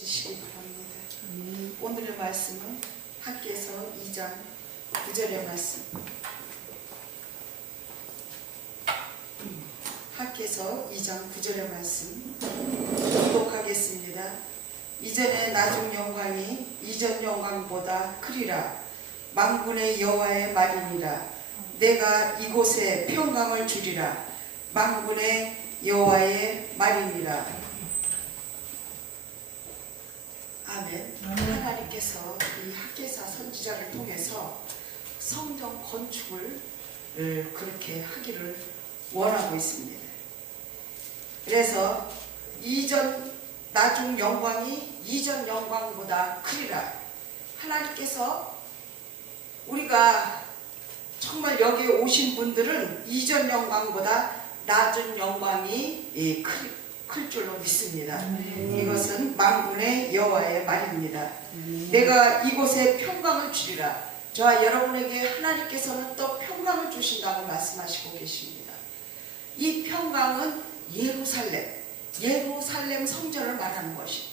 주시기 바랍니다. 오늘의 말씀은 학개서 2장 9절의 말씀. 학개서 2장 9절의 말씀 기록하겠습니다. 이전의 나중 영광이 이전 영광보다 크리라. 만군의 여호와의 말이니라. 내가 이곳에 평강을 주리라. 만군의 여호와의 말이니라. 아멘. 하나님께서 이 학개서 선지자를 통해서 성전 건축을 그렇게 하기를 원하고 있습니다. 그래서 나중 영광이 이전 영광보다 크리라. 하나님께서 우리가 정말 여기에 오신 분들은 이전 영광보다 낮은 영광이 클 줄로 믿습니다. 이것은 만군의 여호와의 말입니다. 내가 이곳에 평강을 주리라. 저와 여러분에게 하나님께서는 또 평강을 주신다고 말씀하시고 계십니다. 이 평강은 예루살렘 성전을 말하는 것이.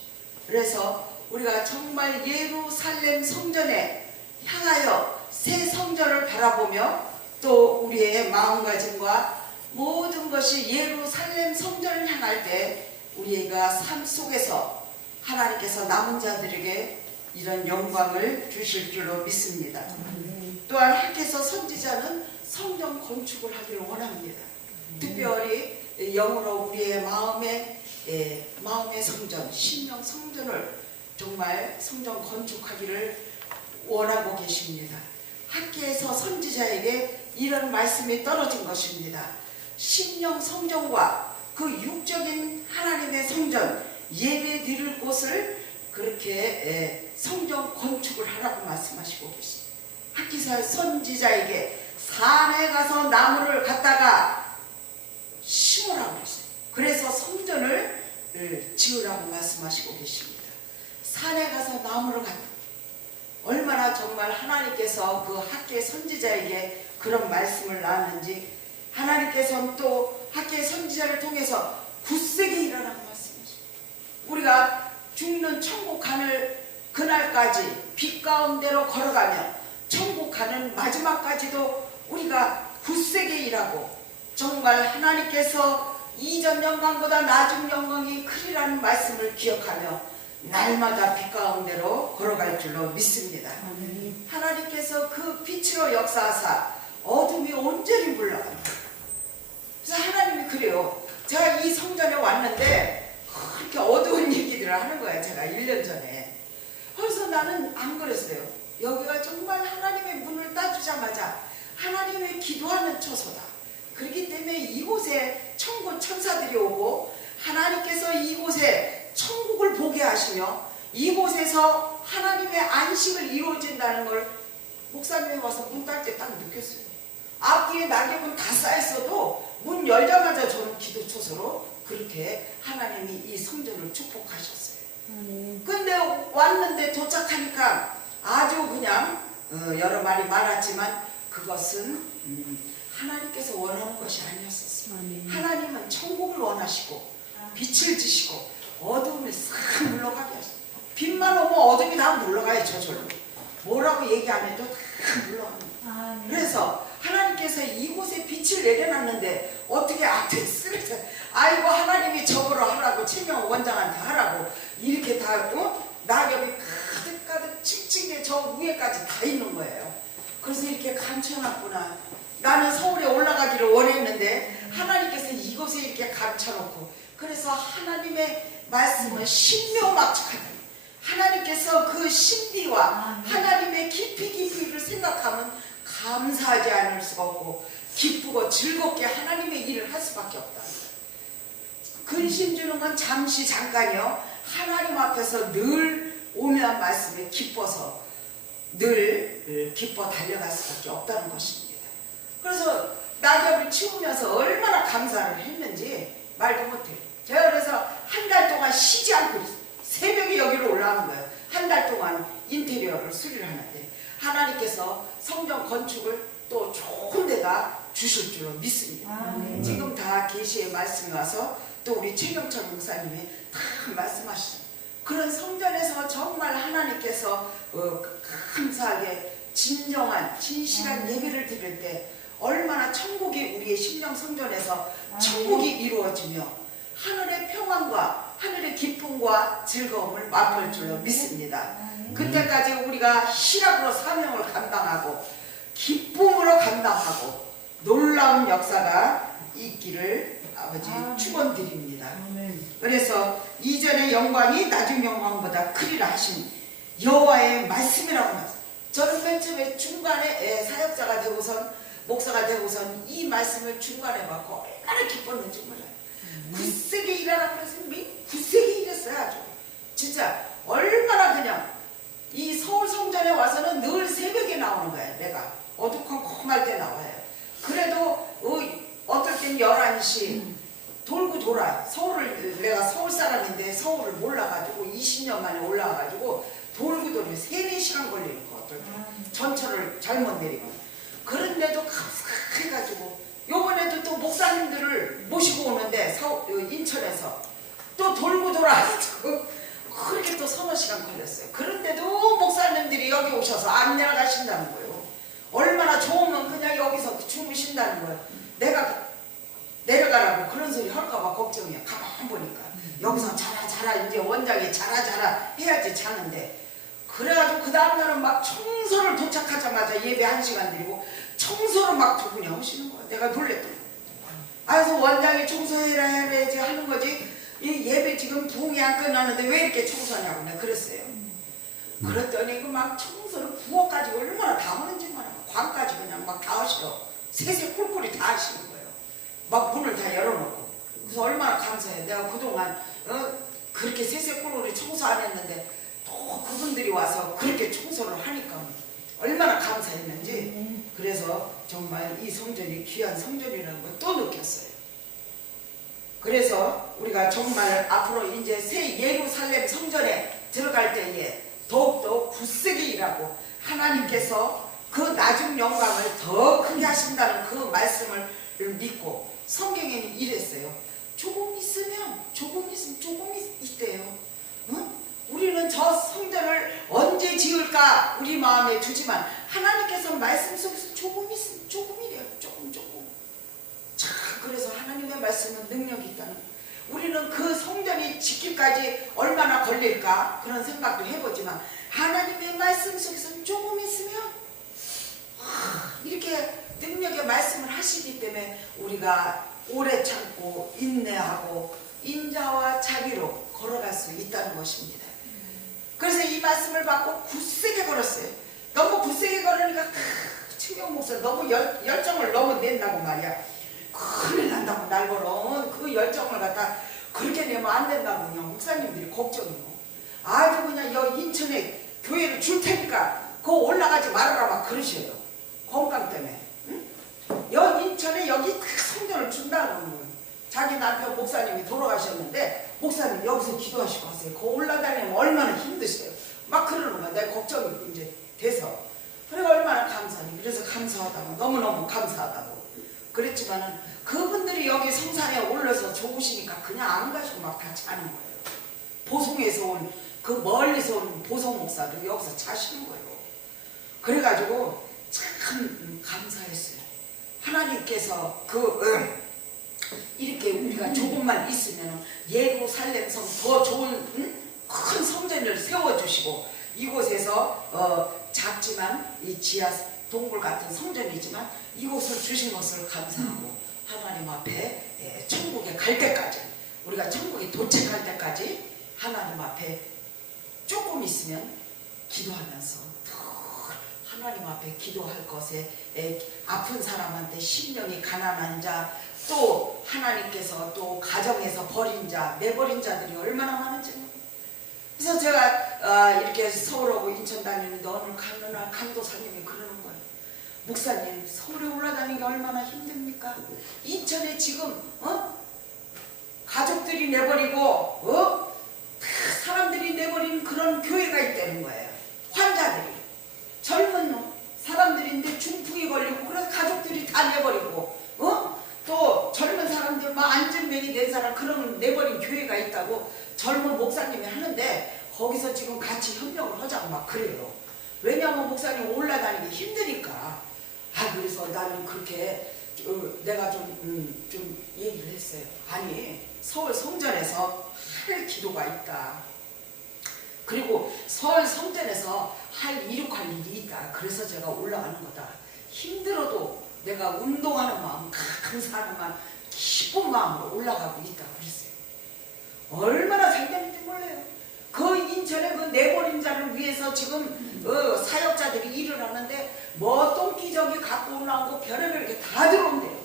그래서 우리가 정말 예루살렘 성전에 향하여 새 성전을 바라보며 또 우리의 마음가짐과 모든 것이 예루살렘 성전을 향할 때 우리가 삶 속에서 하나님께서 남은 자들에게 이런 영광을 주실 줄로 믿습니다. 또한 학개서 선지자는 성전 건축을 하기를 원합니다. 특별히 영으로 우리의 마음의 성전, 심령 성전을 정말 성전 건축하기를 원하고 계십니다. 학개서 선지자에게 이런 말씀이 떨어진 것입니다. 심령 성전과 그 육적인 하나님의 성전, 예배 드릴 곳을 그렇게 성전 건축을 하라고 말씀하시고 계십니다. 학개서 선지자에게 산에 가서 나무를 갖다가 심으라고 했어요. 그래서 성전을 지으라고 말씀하시고 계십니다. 산에 가서 나무를 갖다. 얼마나 정말 하나님께서 그 학개 선지자에게 그런 말씀을 나눴는지, 하나님께서는 또 학개 선지자를 통해서 굳세게 일어나고 말씀하십니다. 우리가 죽는 천국 가는 그날까지 빛 가운데로 걸어가며 천국 가는 마지막까지도 우리가 굳세게 일하고 정말 하나님께서 이전 영광보다 낮은 영광이 크리라는 말씀을 기억하며 날마다 빛 가운데로 걸어갈 줄로 믿습니다. 하나님께서 그 빛으로 역사하사 어둠이 온전히 물러갑니다. 그래서 하나님이 그래요. 제가 이 성전에 왔는데 그렇게 어두운 얘기들을 하는 거예요. 제가 1년 전에. 그래서 나는 안 그랬어요. 여기가 정말 하나님의 문을 따주자마자 하나님의 기도하는 처소다. 그렇기 때문에 이곳에 천군 천사들이 오고 하나님께서 이곳에 천국을 보게 하시며 이곳에서 하나님의 안식을 이루어진다는 걸 목사님이 와서 문 딸 때 딱 느꼈어요. 앞뒤에 낙엽은 다 쌓였어도 문 열자마자 저는 기도처소로 그렇게 하나님이 이 성전을 축복하셨어요. 근데 왔는데 도착하니까 아주 그냥 여러 말이 많았지만 그것은 하나님께서 원하는 것이 아니었었어요. 하나님은 천국을 원하시고 빛을 지시고 어둠을 싹 물러가게 하시고, 빛만 오면 어둠이 다 물러가요. 저절로 뭐라고 얘기 안 해도 다 물러갑니다. 그래서 하나님께서 이곳에 빛을 내려놨는데 어떻게 앞에 쓰러져, 아이고 하나님이 저거로 하라고 최명 원장한테 하라고 이렇게 다 낙엽이 가득가득 칙칙해 저 위에까지 다 있는 거예요. 그래서 이렇게 감춰놨구나. 나는 서울에 올라가기를 원했는데 하나님께서 이곳에 이렇게 감춰놓고, 그래서 하나님의 말씀은 신묘막측하다. 하나님께서 그 신비와 하나님의 깊이를 생각하면 감사하지 않을 수가 없고 기쁘고 즐겁게 하나님의 일을 할 수밖에 없다. 근심 주는 건 잠시 잠깐이요. 하나님 앞에서 늘 오묘한 말씀에 기뻐서 늘 기뻐 달려갈 수밖에 없다는 것입니다. 그래서 낙엽을 치우면서 얼마나 감사를 했는지 말도 못해요. 제가 그래서 한 달 동안 쉬지 않고 새벽에 여기로 올라오는 거예요. 한 달 동안 인테리어를 수리를 하는데 하나님께서 성전 건축을 또 좋은 데다 주실 줄로 믿습니다. 지금 다 계시의 말씀이 와서 또 우리 최경철 목사님이 다 말씀하시죠. 그런 성전에서 정말 하나님께서 감사하게 진정한 진실한 예배를 드릴 때 얼마나 천국이 우리의 심령 성전에서 천국이 이루어지며 하늘의 평안과 하늘의 기쁨과 즐거움을 맛볼 줄로 믿습니다. 그때까지 우리가 희락으로 사명을 감당하고 기쁨으로 감당하고 놀라운 역사가 있기를 아버지 축원드립니다. 그래서 이전의 영광이 나중 영광보다 크리라 하신 여호와의 말씀이라고 말씀. 저는 맨 처음에 중간에 사역자가 되고선 목사가 되고선 이 말씀을 중간에 받고 얼마나 기뻤는지 몰라요. 굳세게 일하라 그래서 굳세게 일했어요. 아주 진짜 얼마나 그냥 이 서울 성전에 와서는 늘 새벽에 나오는 거예요. 내가 어두컴컴할 때 나와요. 그래도 어떨 땐 11시 돌고 돌아. 내가 서울 사람인데 서울을 몰라가지고 20년 만에 올라와가지고 돌고 돌면 3-4시간 걸리는 거. 어떨 때 전철을 잘못 내리면. 그런데도 감사해가지고 요번에도 또 목사님들을 모시고 오는데 인천에서 또 돌고 돌아가지고 그렇게 또 3-4시간 걸렸어요. 그런데도 목사님들이 여기 오셔서 안 내려가신다는 거예요. 얼마나 좋으면 그냥 여기서 주무신다는 거예요. 내가 내려가라고 그런 소리 할까봐 걱정이야. 가만 보니까 여기서 자라 이제 원장이 자라 해야지 자는데, 그래가지고 그 다음날은 막 청소를 도착하자마자 예배 1시간 드리고 청소를 막 두 분이 하시는 거야. 내가 놀랬더니 그래서 원장이 청소해라 해야지 하는 거지, 이 예배 지금 부흥이 안 끝나는데 왜 이렇게 청소하냐고 내가 그랬어요. 그랬더니 그 막 청소를 부엌까지 얼마나 다 하는지 말이야. 관까지 그냥 막 다 하시러 세세 꿀꿀이 다 하시는 거예요. 막 문을 다 열어놓고. 그래서 얼마나 감사해. 내가 그동안 그렇게 세세 꿀꿀이 청소 안 했는데 또 그분들이 와서 그렇게 청소를 하니까 얼마나 감사했는지. 그래서 정말 이 성전이 귀한 성전이라는 걸 또 느꼈어요. 그래서 우리가 정말 앞으로 이제 새 예루살렘 성전에 들어갈 때에 더욱더 굳세게 일하고 하나님께서 그 나중 영광을 더 크게 하신다는 그 말씀을 믿고, 성경에는 이랬어요. 조금 있으면 조금 있대요. 우리는 저 성전을 언제 지을까 우리 마음에 두지만 하나님께서 말씀 속에서 조금 있으면 조금이래요. 조금. 참, 그래서 하나님의 말씀은 능력이 있다는 거예요. 우리는 그 성전이 짓기까지 얼마나 걸릴까 그런 생각도 해보지만 하나님의 말씀 속에서 조금 있으면 이렇게 능력의 말씀을 하시기 때문에 우리가 오래 참고 인내하고 인자와 자비로 걸어갈 수 있다는 것입니다. 그래서 이 말씀을 받고 굳세게 걸었어요. 너무 굳세게 걸으니까 친경 목사 너무 열정을 너무 낸다고 말이야. 큰일 난다고 날 걸어. 그 열정을 갖다 그렇게 내면 안 된다고 그냥 목사님들이 걱정이고, 아주 그냥 여기 인천에 교회를 줄 테니까 그거 올라가지 말아라 막 그러셔요. 건강 때문에. 응? 여기 인천에 여기 성전을 준다는 거예요. 자기 남편 목사님이 돌아가셨는데 목사님 여기서 기도하시고 하세요. 그거 올라다니면 얼마나 힘드세요. 막 그러는 거야. 내 걱정이 이제 돼서. 그래 얼마나 감사하니. 그래서 감사하다고, 너무너무 감사하다고 그랬지만은 그분들이 여기 성산에 올라서 좋으시니까 그냥 안 가시고 막 다 자는 거예요. 보송에서 온, 그 멀리서 온 보송 목사들이 여기서 자시는 거예요. 그래가지고 참 감사했어요. 하나님께서 이렇게 우리가 조금만 있으면 예루살렘 성 더 좋은 큰 성전을 세워주시고, 이곳에서 작지만 이 지하 동굴 같은 성전이지만 이곳을 주신 것을 감사하고 하나님 앞에 천국에 갈 때까지, 우리가 천국에 도착할 때까지 하나님 앞에 조금 있으면 기도하면서 하나님 앞에 기도할 것에, 아픈 사람한테 심령이 가난한 자, 또 하나님께서 또 가정에서 버린 자, 내버린 자들이 얼마나 많은지. 그래서 제가 이렇게 서울 오고 인천 다니는데 어느 날 감도사님이 그러는 거예요. 목사님, 서울에 올라다니는 게 얼마나 힘듭니까? 인천에 지금 가족들이 내버리고 사람들이 내버린 그런 교회가 있다는 거예요. 환자들이 젊은 사람들인데 중풍이 걸리고, 그래서 가족들이 다 내버리고 또 젊은 사람들 막 안전병이 된 사람 그런 내버린 교회가 있다고 젊은 목사님이 하는데, 거기서 지금 같이 협력을 하자고 막 그래요. 왜냐하면 목사님 올라다니기 힘드니까. 그래서 나는 그렇게 내가 좀 얘기를 했어요. 아니, 서울 성전에서 할 기도가 있다. 그리고 서울 성전에서 이룩할 일이 있다. 그래서 제가 올라가는 거다. 힘들어도 내가 운동하는 마음, 감사하는 마음, 기쁜 마음으로 올라가고 있다. 그랬어요. 얼마나 잘 되는지 몰라요. 그 인천에 그 내버린 자를 위해서 지금 사역자들이 일을 하는데 뭐 똥기저귀 갖고 올라오고 별의별 게 다 들어온대요.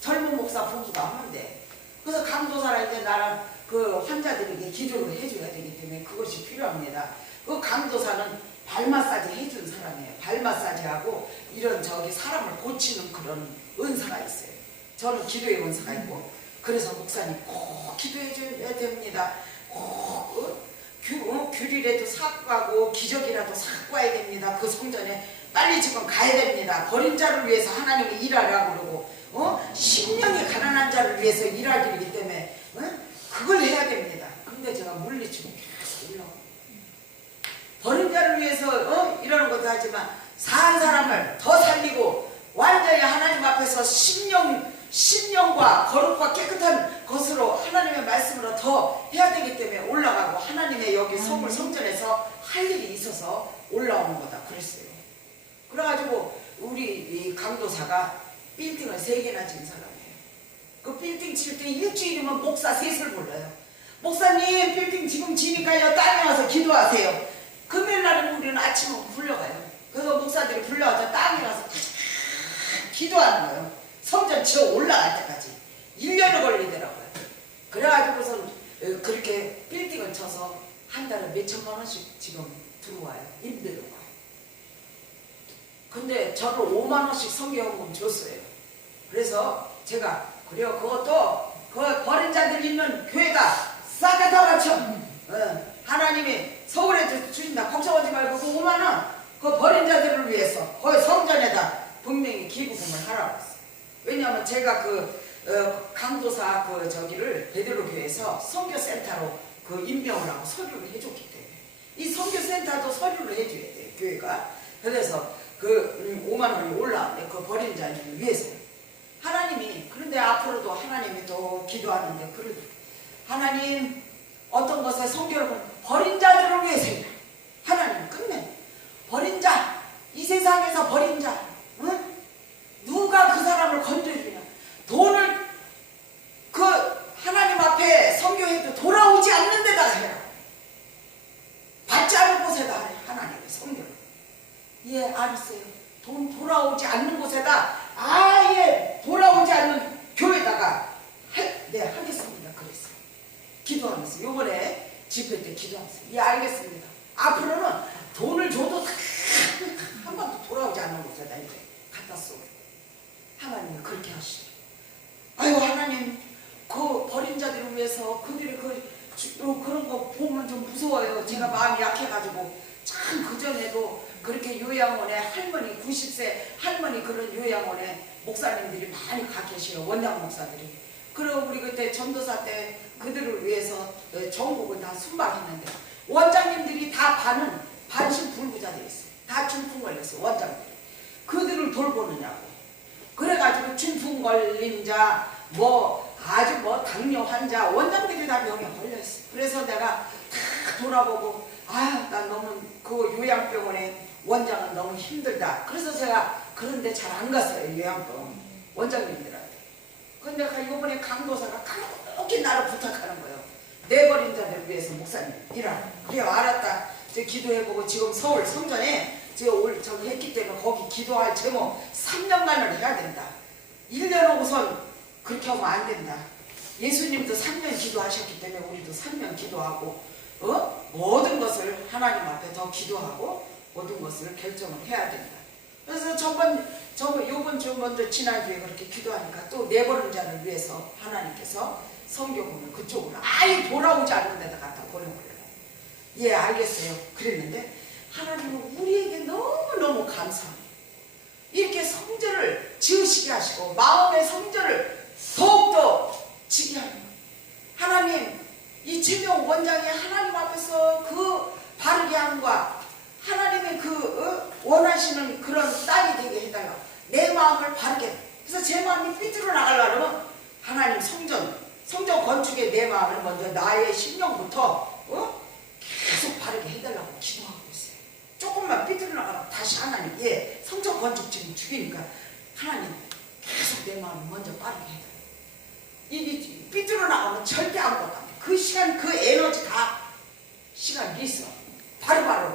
젊은 목사 부부가 하는데. 그래서 강도사랄 때 나랑 그 환자들에게 기도를 해줘야 되기 때문에 그것이 필요합니다. 그 강도사는 발 마사지 해준 사람이에요. 발 마사지하고 이런 사람을 고치는 그런 은사가 있어요. 저는 기도의 은사가 있고. 그래서 목사님 꼭 기도해줘야 됩니다. 꼭 귤이라도 사고 가고 기적이라도 사고 와야 됩니다. 그 성전에 빨리 지금 가야 됩니다. 버린 자를 위해서 하나님이 일하라고 그러고 심령이 가난한 자를 위해서 일할 일이기 때문에 그걸 해야 됩니다. 근데 제가 물리치고 계속 올라와. 버린 자를 위해서 이러는 것도 하지만 산 사람을 더 살리고 완전히 하나님 앞에서 심령과 거룩과 깨끗한 것으로 하나님의 말씀으로 더 해야 되기 때문에 올라가고 하나님의 여기 서울 성전에서 할 일이 있어서 올라오는 거다 그랬어요. 그래가지고 우리 이 강도사가 빌딩을 3개나 진 사람이에요. 그 빌딩 칠 때 일주일이면 목사 셋을 불러요. 목사님 빌딩 지금 지니까요 땅에 와서 기도하세요. 금요일 날은 우리는 아침에 불러가요. 그래서 목사들이 불러와서 땅에 와서 기도하는 거예요. 성전 지어 올라갈 때까지 1년을 걸리더라고요. 그래가지고선 그렇게 빌딩을 쳐서 한 달에 몇천만 원씩 지금 들어와요. 임대료가. 근데 저를 5만 원씩 성경금 줬어요. 그래서 제가 그래요. 그것도 그 버린 자들 있는 교회다. 싹 다 바쳐. 하나님이 서울에 주신다. 걱정하지 말고 그 5만 원 그 버린 자들을 위해서 거기 성전에다 분명히 기부금을 하라고 했어요. 왜냐하면 제가 강도사 저기를 베드로교회에서 선교센터로 임명을 하고 서류를 해줬기 때문에 이 선교센터도 서류를 해줘야 돼요. 교회가. 그래서 5만 원이 올라왔는데 그 버린 자들을 위해서 하나님이 그런데 앞으로도 하나님이 또 기도하는데 그래도 하나님 어떤 것에 성교를 버린 자들을 위해서 하나님 끝내 버린 자 이 세상에서 버린 자 누가 그 사람을 건드리냐 돈을 하나님 앞에 성교해도 돌아오지 않는 데다 해라. 받지 않은 곳에다 해. 하나님의 성교를. 예, 알았어요. 돈 돌아오지 않는 곳에다 아예 돌아오지 않는 교회다가 네, 하겠습니다. 그랬어요. 기도하면서 요번에 집회 때 기도하면서 예, 알겠습니다. 앞으로는 돈을 줘도 한 번도 돌아오지 않는 곳에다 이렇게 갖다 쏘고 하나님이 그렇게 하시죠. 아유 하나님 그 버린 자들을 위해서 그들이 그런 거 보면 좀 무서워요. 제가 마음이 약해가지고 참 그전에도 그렇게 요양원에 할머니 90세 할머니 그런 요양원에 목사님들이 많이 가 계셔요. 원장 목사들이. 그리고 우리 그때 전도사 때 그들을 위해서 전국을 다 순방했는데 원장님들이 다 반신 불구자들이 있어요. 다 중풍 걸렸어요. 원장들이. 그들을 돌보느냐고. 그래가지고 중풍 걸린 자 아주 당뇨 환자 원장들이 다 병에 걸렸어요. 그래서 내가 다 돌아보고 난 너무 그 요양병원에 원장은 너무 힘들다. 그래서 제가 그런데 잘 안 갔어요. 요양병원 원장님들한테. 근데 이번에 강도사가 그렇게 나를 부탁하는 거예요. 내버린 자들 위해서 목사님 일하라. 그래요 알았다. 제가 기도해보고 지금 서울 성전에 제가 저기 했기 때문에 거기 기도할 제목 3년간을 해야 된다. 1년 우선 그렇게 하면 안 된다. 예수님도 3년 기도하셨기 때문에 우리도 3년 기도하고 모든 것을 하나님 앞에 더 기도하고 모든 것을 결정을 해야 된다. 그래서 요번 주 먼저 지난주에 그렇게 기도하니까 또 내버린 자를 위해서 하나님께서 성경을 그쪽으로 아예 돌아오지 않는 데다 갖다 보내버려요. 예 알겠어요. 그랬는데 하나님은 우리에게 너무너무 감사합니다. 이렇게 성전을 지으시게 하시고 마음의 성전을 더욱더 지게 하는 거예요. 하나님 이 최명 원장이 하나님 앞에서 그 원하시는 그런 딸이 되게 해달라. 내 마음을 바르게. 그래서 제 마음이 삐뚤어 나가려면 하나님 성전 건축에 내 마음을 먼저 나의 심령부터 계속 바르게 해달라고 기도하고 있어요. 조금만 삐뚤어 나가라 다시 하나님 성전 건축 지금 죽이니까 하나님 계속 내 마음을 먼저 빠르게 해달라. 이게 삐뚤어 나가면 절대 아무것도 안 돼. 그 시간 그 에너지 다 시간이 있어. 바로바로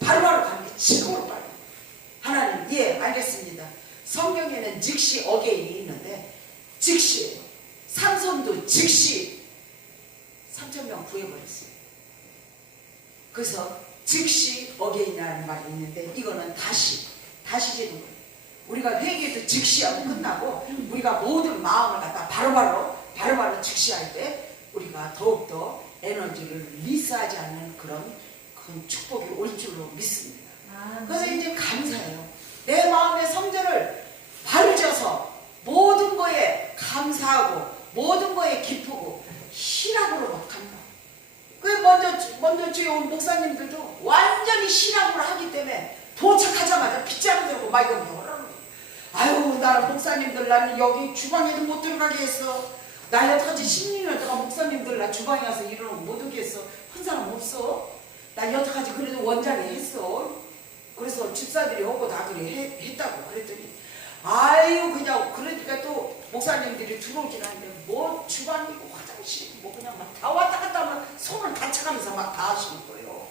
가는 게 최고로 빨리. 하나님 알겠습니다. 성경에는 즉시 어게인이 있는데 즉시 삼손도 즉시 3,000명 구해버렸어요. 그래서 즉시 어게인이라는 말이 있는데 이거는 다시 되는 거예요. 우리가 회개도 즉시하고 끝나고 우리가 모든 마음을 갖다 바로바로 즉시할 때 우리가 더욱더 에너지를 리스하지 않는 그런 축복이 올 줄로 믿습니다. 그래서 이제 감사해요. 내 마음의 성전을 바르져서 모든 거에 감사하고 모든 거에 기쁘고 희락으로 막 간다. 그 먼저 주에 온 목사님들도 완전히 희락으로 하기 때문에 도착하자마자 빗자루 들고 막 이거 뭐라는 거예요. 아유 나는 목사님들 나는 여기 주방에도 못 들어가게 했어. 나 여태까지 16년 동안 목사님들 나 주방에 가서 이러는 거 못 오게 했어. 한 사람 없어. 나 여태까지 그래도 원장에 했어. 그래서 집사들이 오고 다 그래 했다고 그랬더니 아유 그냥 그러니까 또 목사님들이 들어오긴 하는데 뭐 주방이고 화장실이고 뭐 그냥 막 다 왔다 갔다 하면 손을 다쳐가면서 막 다 하시는 거예요.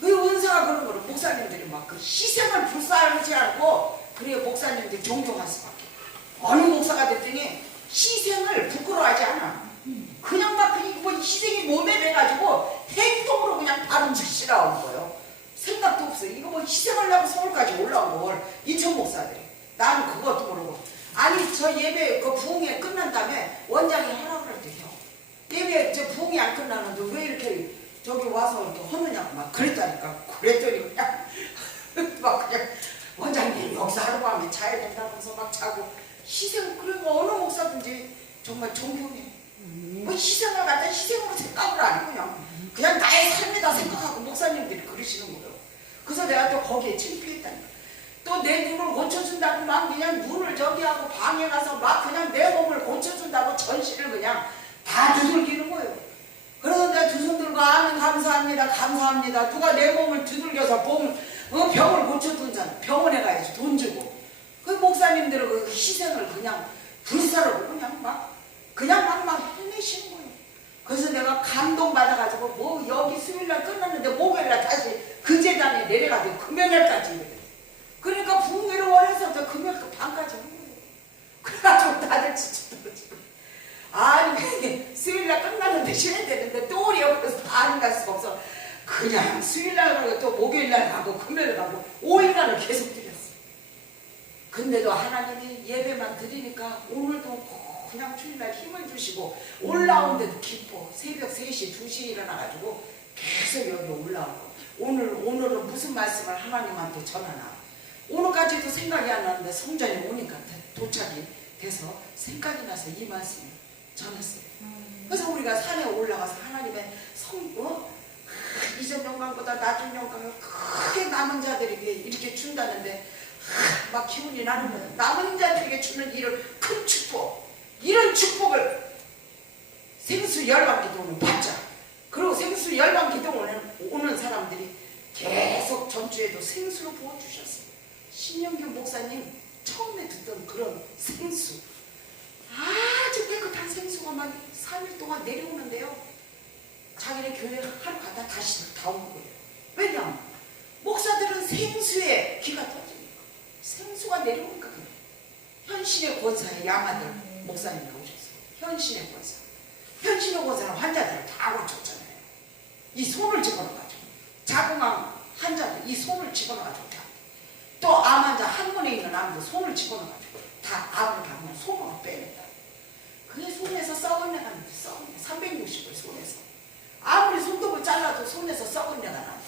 그 은사가 그런 거를 목사님들이 막 그 희생을 불사하지 않고 그래야 목사님들이 존경할 수밖에. 어느 목사가 됐더니 희생을 부끄러워하지 않아. 그냥 막 뭐 희생이 몸에 배가지고 행동으로 그냥 바른 즉시 나온 거예요. 생각도 없어요. 이거 뭐 희생하려고 서울까지 올라온 걸 인천 목사들이. 나는 그것도 모르고. 아니 저 예배 그 부흥회 끝난 다음에 원장이 하라고 그랬대요. 예배 저 부흥이 안 끝나는데 왜 이렇게 저기 와서 이렇게 하느냐고 막 그랬다니까. 그랬더니 그냥 막 그냥 원장님 여기서 하룻밤에 자야 된다면서 막 자고 희생. 그리고 어느 목사든지 정말 존경해. 뭐 희생을 갖다 희생으로 생각을 안 해요. 그냥 나의 삶이다 생각하고 목사님들이 그러시는 거예요. 그래서 내가 또 거기에 창피했다니까. 또 내 눈을 고쳐준다고 막 그냥 눈을 저기 하고 방에 가서 막 그냥 내 몸을 고쳐준다고 전시를 그냥 다 두들기는 거예요. 그래서 내가 두 손 들고 아멘 감사합니다. 누가 내 몸을 두들겨서 병을 고쳐준잖아. 병원에 가야지 돈 주고. 그 목사님들은 그 희생을 그냥 불사르고 그냥 막 해내시는 거예요. 그래서 내가 감동받아가지고 뭐 여기 수요일날 끝났는데 목요일날 다시 그 재단에 내려가지고 금요일날까지 이래요. 그러니까 부흥회를 원해서 저 금요일 밤까지 한 거예요. 그래가지고 다들 지쳐들어지고 아니 수요일날 끝났는데 쉬어야 되는데 또 우리 여기서 다 갈 수가 없어. 그냥 수요일날 가고 또 목요일날 가고 금요일 가고 5일간을 계속 드렸어요. 근데도 하나님이 예배만 드리니까 오늘도 그냥 주일날 힘을 주시고 올라오는데도 기뻐. 새벽 3시 2시에 일어나가지고 계속 여기 올라오고 오늘은 무슨 말씀을 하나님한테 전하나. 오늘까지도 생각이 안 나는데 성전에 오니까 도착이 돼서 생각이 나서 이 말씀을 전했어요. 그래서 우리가 산에 올라가서 하나님의 이전 영광보다 낮은 영광을 크게 남은 자들에게 이렇게 준다는데 막 기운이 나는 거예요. 남은 자들에게 주는 큰 축복. 이런 축복을 생수 열방기도는 받자. 그리고 생수 열방기도는 오는 사람들이 계속 전주에도 생수로 부어주셨어요. 신영규 목사님 처음에 듣던 그런 생수, 아주 깨끗한 생수가 막 3일 동안 내려오는데요. 자기네 교회 하루 갔다 다시 다 오는 거예요. 왜냐하면 목사들은 생수에 기가 터지니까 생수가 내려오니까 그래요. 현신의 권사의 양아들 목사님이 오셨어요. 현신의 권사. 현신의 권사는 환자들을 다 고쳤잖아요. 이 손을 집어넣어가지고 자궁암 환자들 이 손을 집어넣어가지고 또 암 환자 한문에 있는 암도 손을 집어넣어가지고 다 암을 받으면 손으로 빼냈다. 그게 손에서 썩은 내가 나는데 썩은 내 360을 손에서 아무리 손톱을 잘라도 손에서 썩은 내가 나요.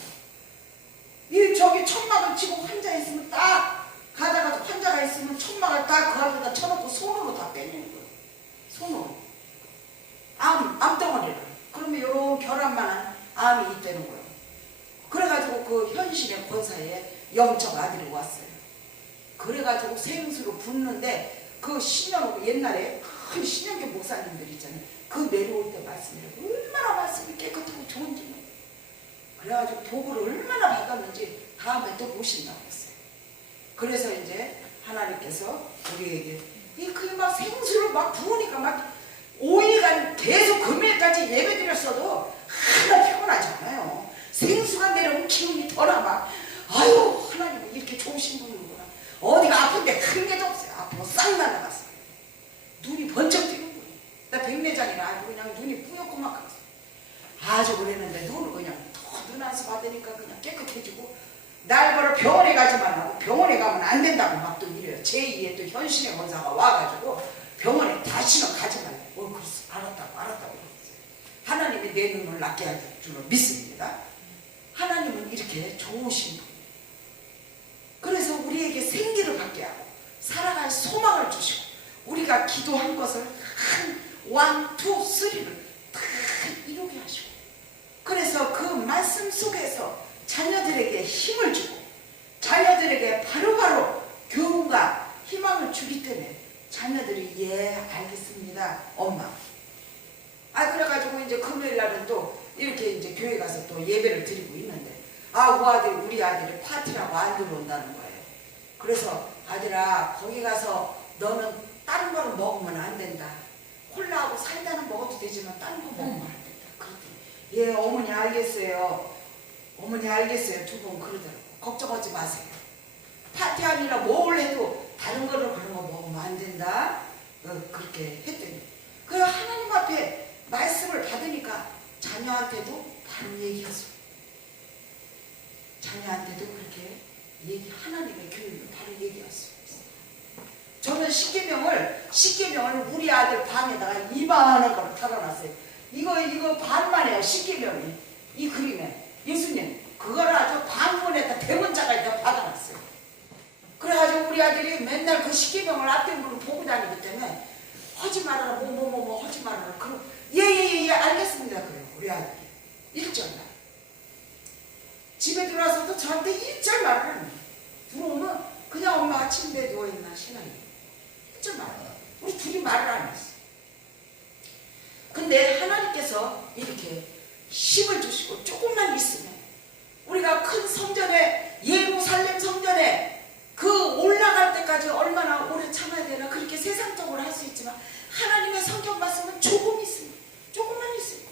이 저기 천막을 치고 환자 있으면 딱 가다가 환자가 있으면 천막을 딱 그 앞에다 쳐놓고 손으로 다 빼내는 거예요. 손으로. 암덩어리를. 그러면 요런 결함만한 암이 있다는 거예요. 그래가지고 그 현신의 권사에 영적 아들이 왔어요. 그래가지고 생수로 붓는데 그 신령 옛날에 큰 신령교 목사님들 있잖아요. 그 내려올 때 말씀이래요. 얼마나 말씀이 깨끗하고 좋은지. 그래가지고 보고를 얼마나 받았는지 다음에 또 모신다고 했어요. 그래서 이제 하나님께서 우리에게 막 생수를 막 부으니까 막 5일간 계속 금요일까지 예배 드렸어도 하나 피곤하지 않아요. 생수가 내려오면 기운이 더 남아. 아유, 하나님은 이렇게 좋으신 분이구나. 어디가 아픈데 큰 게도 없어요. 아프고 싹 날아갔어요. 눈이 번쩍 뜨는구나. 나 백내장이라 아주 그냥 눈이 뿌옇고 막 갔어요. 아주 그랬는데 눈을 그냥 눈 안수 받으니까 그냥 깨끗해지고 날 보러 병원에 가지 말라고. 병원에 가면 안 된다고 막 또 이래요. 제2의 또 현신의 권사가 와가지고 병원에 다시는 가지 말라고. 그래서 알았다고 그랬어요. 하나님이 내 눈을 낫게 할 줄로 믿습니다. 하나님은 이렇게 좋으신 분. 그래서 우리에게 생기를 받게 하고 살아갈 소망을 주시고 우리가 기도한 것을 한 1, 2, 3를 다 이루게 하시고 그래서 그 말씀 속에서 자녀들에게 힘을 주고 자녀들에게 바로바로 교훈과 희망을 주기 때문에 자녀들이 예 알겠습니다 엄마. 그래가지고 이제 금요일날은 또 이렇게 이제 교회 가서 또 예배를 드리고 있는데 우리 아들이 파티라고 안 들어온다는 거예요. 그래서 아들아 거기 가서 너는 다른 거를 먹으면 안 된다. 콜라하고 사이다는 먹어도 되지만 다른 거 먹으면 안 된다. 그랬더니 예 어머니 알겠어요. 어머니 알겠어요. 두 분 그러더라고요. 걱정하지 마세요. 파티 아니라 뭘 해도 다른 거를 그런 거 먹으면 안 된다. 그렇게 했더니 그 하나님 앞에 말씀을 받으니까 자녀한테도 바로 얘기했어요. 자녀한테도 그렇게 하나님의 교육을 바로 얘기했어요. 저는 십계명을 우리 아들 방에다가 이만한 걸 달아놨어요. 이거 반만 해요. 십계명이 이 그림에 예수님 그걸 아주 방문에다 대문자가 있다 받아놨어요. 그래가지고 우리 아들이 맨날 그 십계명을 앞뒤로 보고 다니기 때문에 하지 말아라 뭐 하지 말아라. 그럼 예 알겠습니다 그래요. 우리 아들이 1절만 집에 들어와서도 저한테 1절 말을 합니다. 들어오면 그냥 엄마가 침대에 누워있나 신앙이 1절 말을 우리 둘이 말을 안 했어. 근데 하나님께서 이렇게 힘을 주시고 조금만 있으면 우리가 큰 성전에 예루살렘 성전에 그 올라갈 때까지 얼마나 오래 참아야 되나 그렇게 세상적으로 할 수 있지만 하나님의 성경 말씀은 조금 있습니다. 조금만 있습니다.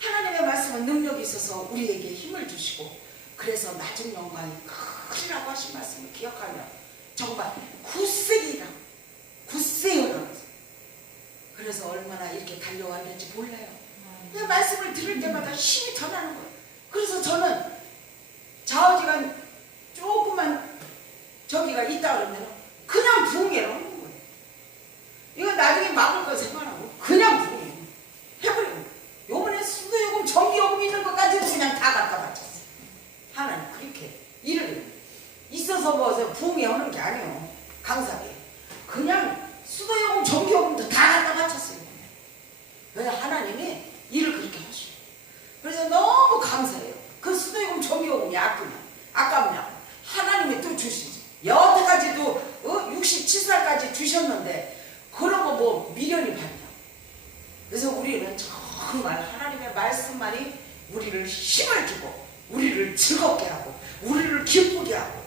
하나님의 말씀은 능력이 있어서 우리에게 힘을 주시고 그래서 낮은 영광이 크리라고 하신 말씀을 기억하며 정말 굳세기라 굳세어라 그래서 얼마나 이렇게 달려왔는지 몰라요. 그 말씀을 들을 때마다 힘이 더 나는 거예요. 그래서 저는 좌우지간 조금만 저기가 있다 그러면 그냥 부흥해 놓는 거예요. 이거 나중에 막을 거 생각하고 그냥 부흥해 해버리고 요번에 수도요금 전기요금 있는 것까지도 그냥 다 갖다 바쳤어요. 하나님 그렇게 일을 있어서 뭐 부흥해 오는 게 아니에요. 강사에 그냥 수도요금 전기요금도 다 갖다 바쳤어요. 그래서 하나님이 일을 그렇게 하시고 그래서 너무 감사해요. 그 수도요금 전기요금이 아깝냐 하나님이 또 주시지. 여태까지도 67살까지 주셨는데 그런 거 뭐 미련이 받냐. 그래서 우리는 정말 하나님의 말씀만이 우리를 힘을 주고 우리를 즐겁게 하고 우리를 기쁘게 하고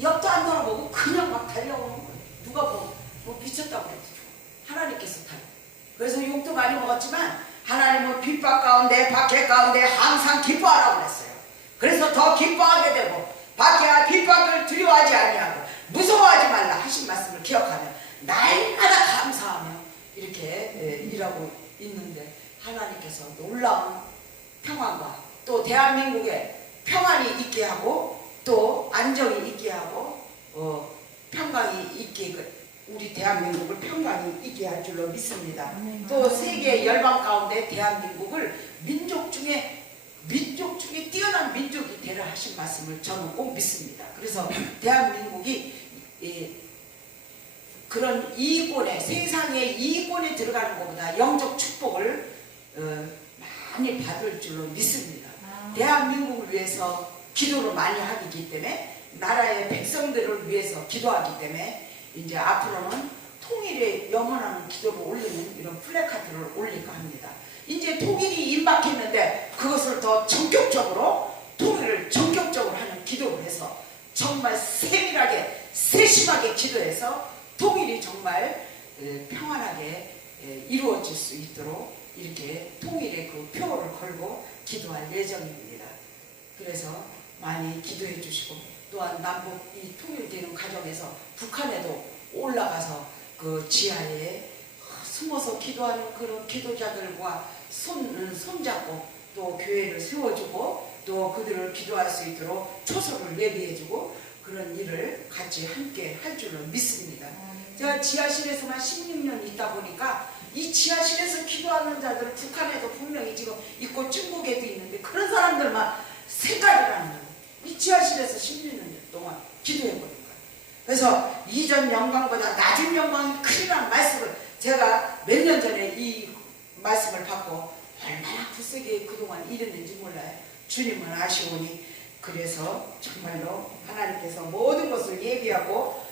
옆도 안 돌아보고 그냥 막 달려오는 거예요. 누가 뭐 미쳤다고 그랬죠. 하나님께서 달려. 그래서 욕도 많이 먹었지만 하나님은 핍박 가운데 박해 가운데 항상 기뻐하라고 그랬어요. 그래서 더 기뻐하게 되고 박해와 핍박을 두려워하지 아니하고 무서워하지 말라 하신 말씀을 기억하며 날마다 감사하며 이렇게 일하고 있는데 하나님께서 놀라운 평안과 또 대한민국에 평안이 있게 하고 또 안정이 있게 하고 평강이 있게 우리 대한민국을 평강이 있게 할 줄로 믿습니다. 또 세계 열방 가운데 대한민국을 민족 중에 뛰어난 민족이 되라 하신 말씀을 저는 꼭 믿습니다. 그래서 대한민국이 그런 이권에 세상의 이권에 들어가는 것보다 영적 축복을 많이 받을 줄로 믿습니다. 대한민국을 위해서 기도를 많이 하기 때문에 나라의 백성들을 위해서 기도하기 때문에 이제 앞으로는 통일에 염원하는 기도를 올리는 이런 플래카드를 올릴까 합니다. 이제 통일이 임박했는데 그것을 더 전격적으로 통일을 전격적으로 하는 기도를 해서 정말 세밀하게 세심하게 기도해서 통일이 정말 평안하게 이루어질 수 있도록 이렇게 통일의 그 표를 걸고 기도할 예정입니다. 그래서 많이 기도해 주시고 또한 남북이 통일되는 과정에서 북한에도 올라가서 그 지하에 숨어서 기도하는 그런 기도자들과 손잡고 또 교회를 세워주고 또 그들을 기도할 수 있도록 초소를 예비해주고 그런 일을 같이 함께 할 줄로 믿습니다. 제가 지하실에서만 16년 있다 보니까 이 지하실에서 기도하는 자들은 북한에도 분명히 지금 있고 중국에도 있는데 그런 사람들만 생각이라는 거예요. 이 지하실에서 16년 동안 기도해보니까. 그래서 이전 영광보다 낮은 영광이 크리라는 말씀을 제가 몇 년 전에 이 말씀을 받고 얼마나 굳세게 그동안 일했는지 몰라요. 주님은 아시오니 그래서 정말로 하나님께서 모든 것을 예비하고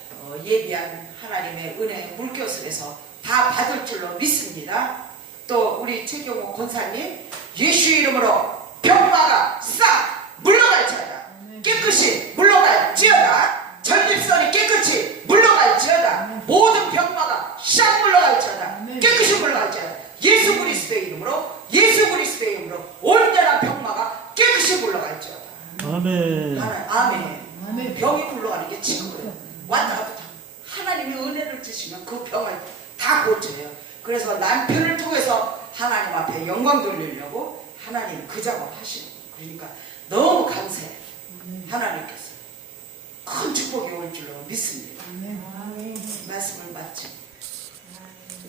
예비한 하나님의 은혜의 물결에서 다 받을 줄로 믿습니다. 또 우리 최경호 권사님 예수 이름으로 병마가 싹 물러갈지어다. 깨끗이 물러갈지어다. 전립선이 깨끗이 물러갈지어다. 모든 병마가 싹 물러갈지어다. 깨끗이 물러갈지어다. 예수 그리스도의 이름으로 예수 그리스도의 이름으로 온전한 병마가 깨끗이 물러갈지어다. 아멘. 아멘. 병이 물러가는 게 지금은 왔다 갔다 하나님의 은혜를 주시면 그 병을 다 고쳐요. 그래서 남편을 통해서 하나님 앞에 영광 돌리려고 하나님 그 작업 하시는 거예요. 그러니까 너무 감사해요. 하나님께서 큰 축복이 올 줄로 믿습니다. 말씀을 마치고